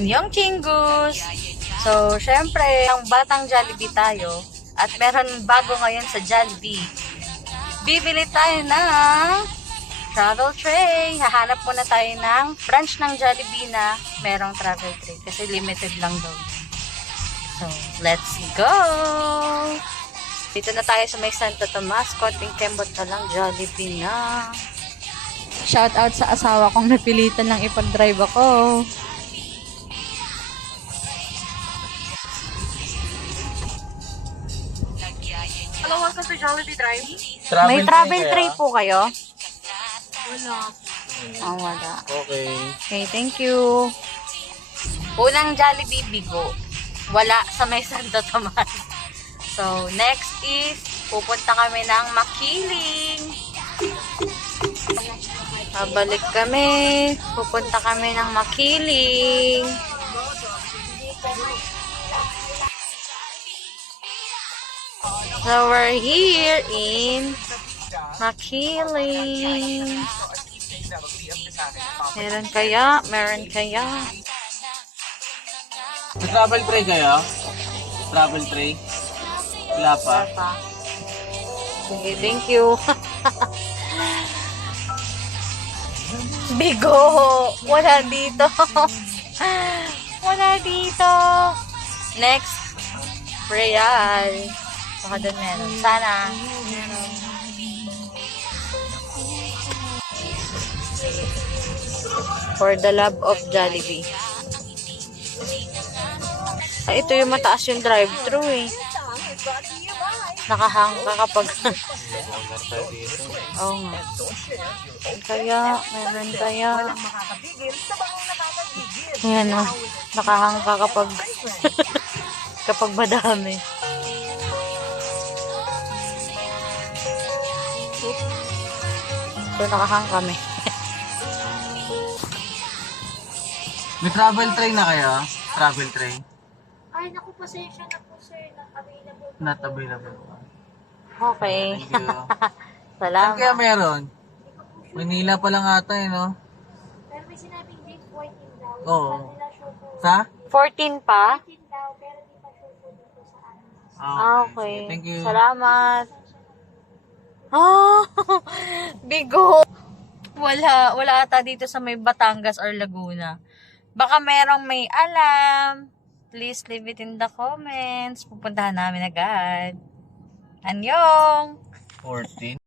Anyong Chingus! So, syempre, ang batang Jollibee tayo at meron bago ngayon sa Jollibee. Bibili tayo ng travel tray. Hahanap muna tayo ng branch ng Jollibee na merong travel tray kasi limited lang daw. So, let's go! Dito na tayo sa may Santo Tomas. Konting kembot na lang, Jollibee na. Shout out sa asawa kong napilitan ng ipag-drive ako. Hello, welcome to Jollibee Drive. May travel tray po kayo? Wala. Oh, wala. Okay. Okay, thank you. Unang Jollibee Bigo. Wala sa may Santo Tomas. So, next is, pupunta kami ng Makiling. Pabalik kami. Pupunta kami ng Makiling. So, we're here in Makiling. Meron kaya? Meron kaya? May travel tray kayo? Travel tray? Wala pa. Wala pa. Sige, thank you. Bigo! Wala dito. Wala dito. Next. Real. Baka doon meron. Sana. For the love of Jollibee. Ay, ito yung mataas yung drive-thru eh. Nakahang ka kapag... Oo nga. Kaya, meron kaya. Yan o. Nakahang ka kapag... kapag madami. So, nakahang kami. May travel tray na kayo? Travel tray? Ay, naku, pasensya na po, sir. Not available. Not available pa. Okay. Thank you. Saan Salamat. kaya meron? Manila pa lang ata eh, no? Pero may sinabing date 14 daw. Oo. Hindi na sure po. Sa? 14 pa? 14 daw, pero di pa sure po dito sa ano. Ah, okay. Thank you. Salamat. Oh, Bigo. Wala ata dito sa may Batangas or Laguna. Baka merong may alam. Please leave it in the comments. Pupuntahan namin agad. Anyong! 14?